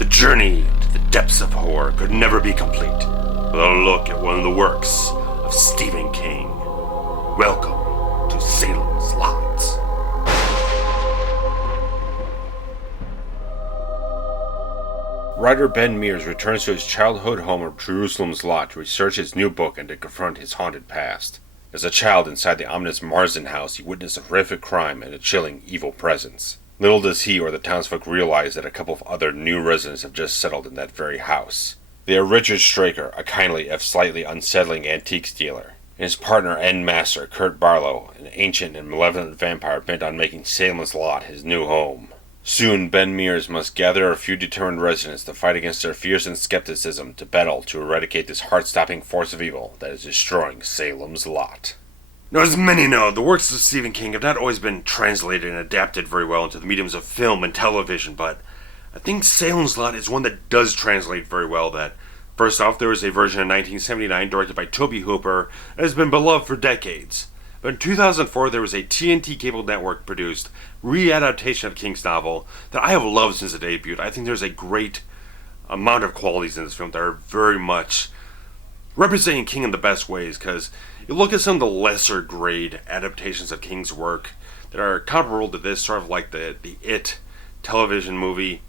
The journey to the depths of horror could never be complete without a look at one of the works of Stephen King. Welcome to Salem's Lot. Writer Ben Mears returns to his childhood home of Jerusalem's Lot to research his new book and to confront his haunted past. As a child inside the ominous Marsden house, he witnessed a horrific crime and a chilling evil presence. Little does he or the townsfolk realize that a couple of other new residents have just settled in that very house. They are Richard Straker, a kindly if slightly unsettling antiques dealer, and his partner and master, Kurt Barlow, an ancient and malevolent vampire bent on making Salem's Lot his new home. Soon, Ben Mears must gather a few determined residents to fight against their fears and skepticism to battle to eradicate this heart-stopping force of evil that is destroying Salem's Lot. Now, as many know, the works of Stephen King have not always been translated and adapted very well into the mediums of film and television, but I think Salem's Lot is one that does translate very well. That, first off, there was a version in 1979 directed by Tobe Hooper that has been beloved for decades. But in 2004, there was a TNT cable network produced readaptation of King's novel that I have loved since it debuted. I think there's a great amount of qualities in this film that are very much representing King in the best ways, because you look at some of the lesser grade adaptations of King's work that are comparable to this, sort of like the It television movie,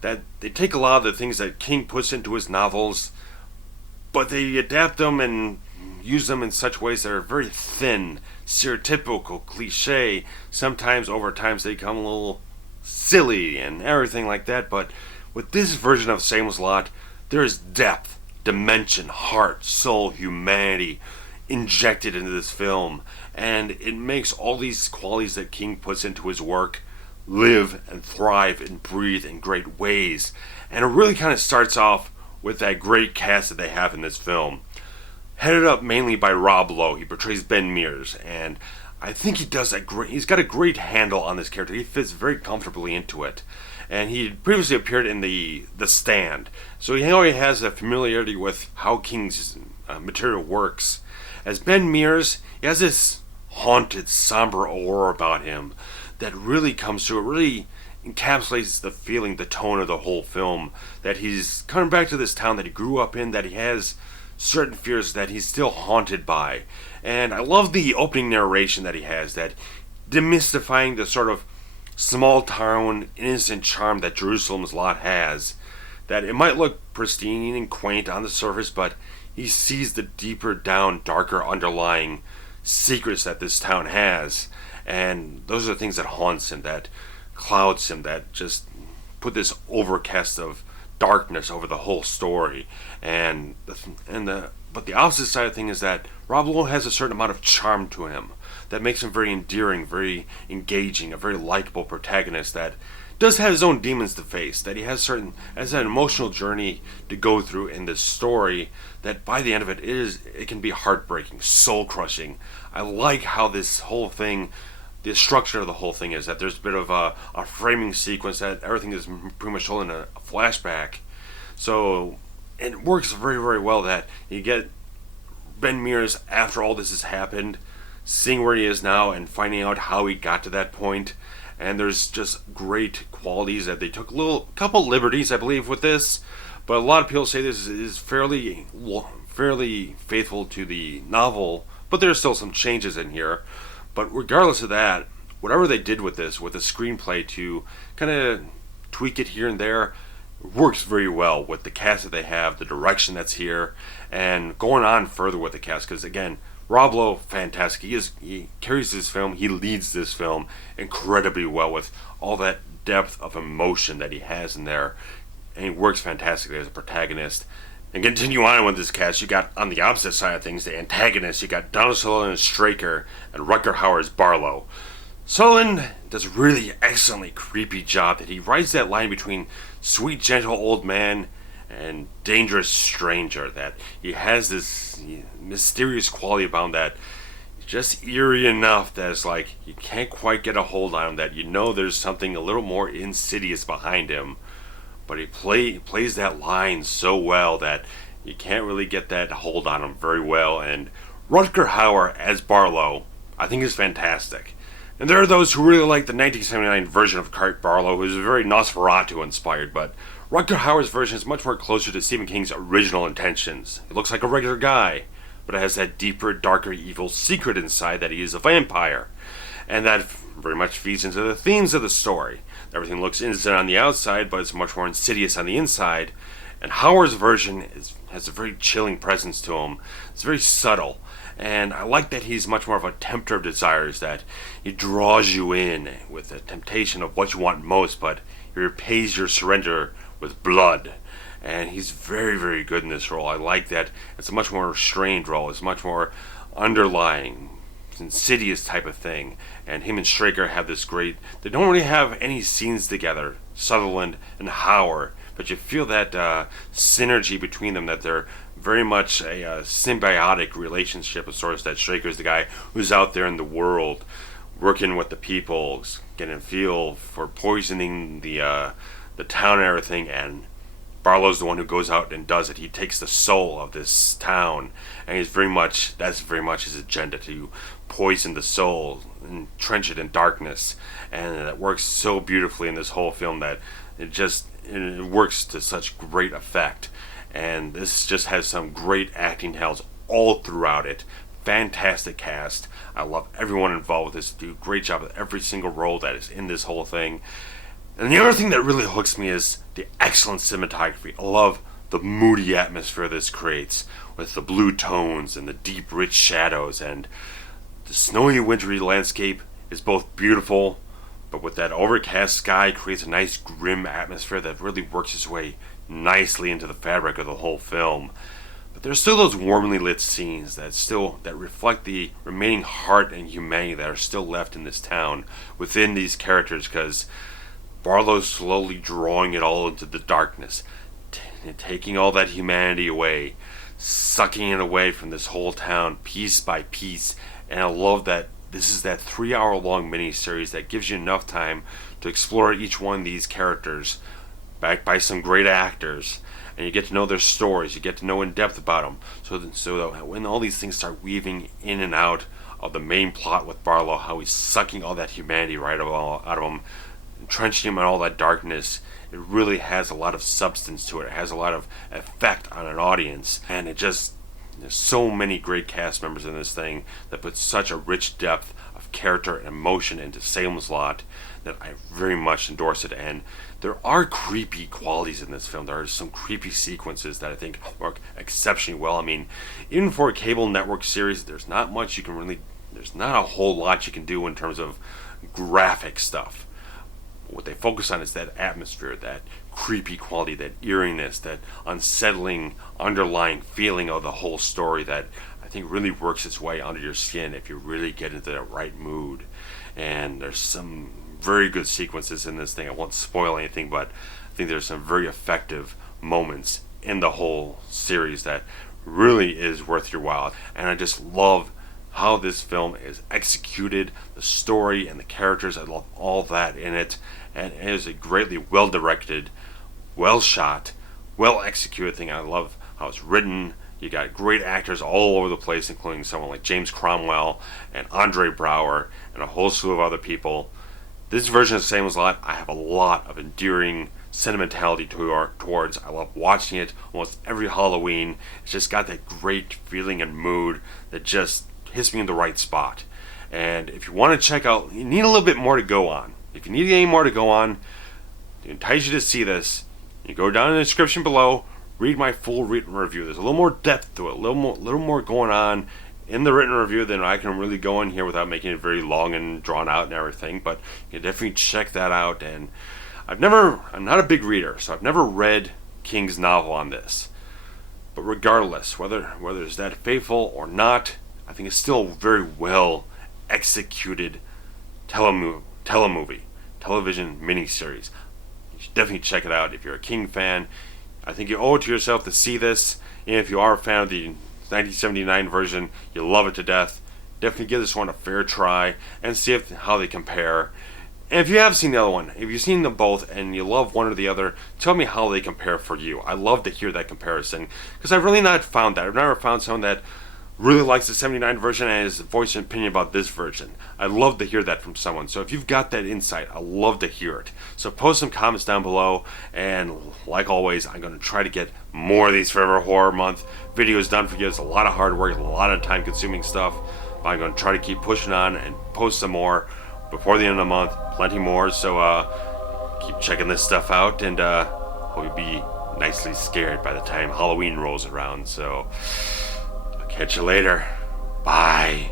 that they take a lot of the things that King puts into his novels, but they adapt them and use them in such ways that are very thin, stereotypical, cliche. Sometimes over times they become a little silly and everything like that, but with this version of Salem's Lot, there is depth, dimension, heart, soul, humanity injected into this film, and it makes all these qualities that King puts into his work live and thrive and breathe in great ways. And it really kind of starts off with that great cast that they have in this film, headed up mainly by Rob Lowe. He portrays Ben Mears, and I think he does that great. He's got a great handle on this character. He fits very comfortably into it. And he previously appeared in The Stand, so he already has a familiarity with how King's material works. As Ben Mears, he has this haunted, somber aura about him that really comes to it, really encapsulates the feeling, the tone of the whole film, that he's coming back to this town that he grew up in, that he has certain fears that he's still haunted by. And I love the opening narration that he has, that demystifying the sort of small town innocent charm that Jerusalem's Lot has, that it might look pristine and quaint on the surface, but he sees the deeper down, darker underlying secrets that this town has, and those are the things that haunts him, that clouds him, that just put this overcast of darkness over the whole story. But the opposite side of the thing is that Rob Lowe has a certain amount of charm to him that makes him very endearing, very engaging, a very likable protagonist that does have his own demons to face, that he has an emotional journey to go through in this story, that by the end of it can be heartbreaking, soul crushing. I like how this whole thing, the structure of the whole thing is that there's a bit of a framing sequence that everything is pretty much told in a flashback. So it works very, very well that you get Ben Mears, after all this has happened, seeing where he is now and finding out how he got to that point. And there's just great qualities that they took a couple liberties, I believe, with this. But a lot of people say this is fairly faithful to the novel, but there's still some changes in here. But regardless of that, whatever they did with this, with the screenplay to kind of tweak it here and there, works very well with the cast that they have, the direction that's here, and going on further with the cast, because again, Rob Lowe, fantastic. He carries this film, he leads this film incredibly well with all that depth of emotion that he has in there, and he works fantastically as a protagonist. And continue on with this cast, you got on the opposite side of things, the antagonist, you got Donald Sutherland as Straker, and Rutger Hauer as Barlow. Sutherland does a really excellently creepy job, that he writes that line between sweet, gentle old man and dangerous stranger, that he has this mysterious quality about him that is just eerie enough that it's like you can't quite get a hold on him, that you know there's something a little more insidious behind him, but he plays that line so well that you can't really get that hold on him very well. And Rutger Hauer as Barlow, I think, is fantastic. And there are those who really like the 1979 version of Kurt Barlow, who is very Nosferatu inspired, but Rutger Hauer's version is much more closer to Stephen King's original intentions. It looks like a regular guy, but it has that deeper, darker, evil secret inside that he is a vampire. And that very much feeds into the themes of the story. Everything looks innocent on the outside, but it's much more insidious on the inside. And Hauer's version has a very chilling presence to him. It's very subtle. And I like that he's much more of a tempter of desires, that he draws you in with the temptation of what you want most, but he repays your surrender with blood. And he's very, very good in this role. I like that. It's a much more restrained role. It's much more underlying, insidious type of thing. And him and Straker have this great... They don't really have any scenes together, Sutherland and Hauer, but you feel that synergy between them, that they're very much a symbiotic relationship of sorts, that Straker's the guy who's out there in the world, working with the people, getting a feel for poisoning the town and everything, and Barlow's the one who goes out and does it. He takes the soul of this town, and that's very much his agenda, to poison the soul, entrench it in darkness, and it works so beautifully in this whole film that it works to such great effect. And this just has some great acting talents all throughout it. Fantastic cast. I love everyone involved with this. Do a great job with every single role that is in this whole thing. And the other thing that really hooks me is the excellent cinematography. I love the moody atmosphere this creates, with the blue tones and the deep, rich shadows, and the snowy, wintry landscape is both beautiful, but with that overcast sky creates a nice, grim atmosphere that really works its way nicely into the fabric of the whole film. But there's still those warmly lit scenes that reflect the remaining heart and humanity that are still left in this town within these characters, because Barlow's slowly drawing it all into the darkness, taking all that humanity away, sucking it away from this whole town piece by piece. And I love that this is that 3-hour-long miniseries that gives you enough time to explore each one of these characters, backed by some great actors, and you get to know their stories, you get to know in depth about them, so that when all these things start weaving in and out of the main plot with Barlow, how he's sucking all that humanity right out of him, entrenching him in all that darkness, it really has a lot of substance to it. It has a lot of effect on an audience, and there's so many great cast members in this thing that put such a rich depth of character and emotion into Salem's Lot that I very much endorse it. And there are creepy qualities in this film. There are some creepy sequences that I think work exceptionally well. I mean, even for a cable network series, there's not a whole lot you can do in terms of graphic stuff. What they focus on is that atmosphere, that creepy quality, that eeriness, that unsettling underlying feeling of the whole story that I think really works its way under your skin if you really get into the right mood. And there's some very good sequences in this thing. I won't spoil anything, but I think there's some very effective moments in the whole series that really is worth your while. And I just love how this film is executed, the story and the characters. I love all that in it, and it is a greatly well directed, well shot, well executed thing. I love how it's written. You got great actors all over the place, including someone like James Cromwell and Andre Braugher and a whole slew of other people. This version of Salem's Lot, I have a lot of endearing sentimentality towards. I love watching it almost every Halloween. It's just got that great feeling and mood that just hits me in the right spot. And if you want to check out, you need a little bit more to go on. If you need any more to go on, I entice you to see this. You go down in the description below, read my full written review. There's a little more depth to it, a little more going on in the written review than I can really go in here without making it very long and drawn out and everything. But you can definitely check that out. And I'm not a big reader, so I've never read King's novel on this. But regardless, whether it's that faithful or not, I think it's still a very well executed television miniseries. You should definitely check it out if you're a King fan. I think you owe it to yourself to see this. And if you are a fan of the 1979 version, you'll love it to death. Definitely give this one a fair try and see how they compare. And if you have seen the other one, if you've seen them both and you love one or the other, tell me how they compare for you. I love to hear that comparison, because I've really not found that. I've never found someone that really likes the 79 version and has voiced an opinion about this version. I'd love to hear that from someone. So if you've got that insight, I'd love to hear it. So post some comments down below, and like always, I'm going to try to get more of these Forever Horror Month videos done for you. It's a lot of hard work, a lot of time consuming stuff, but I'm going to try to keep pushing on and post some more before the end of the month, plenty more. So keep checking this stuff out, and hope you'll be nicely scared by the time Halloween rolls around. So catch you later. Bye.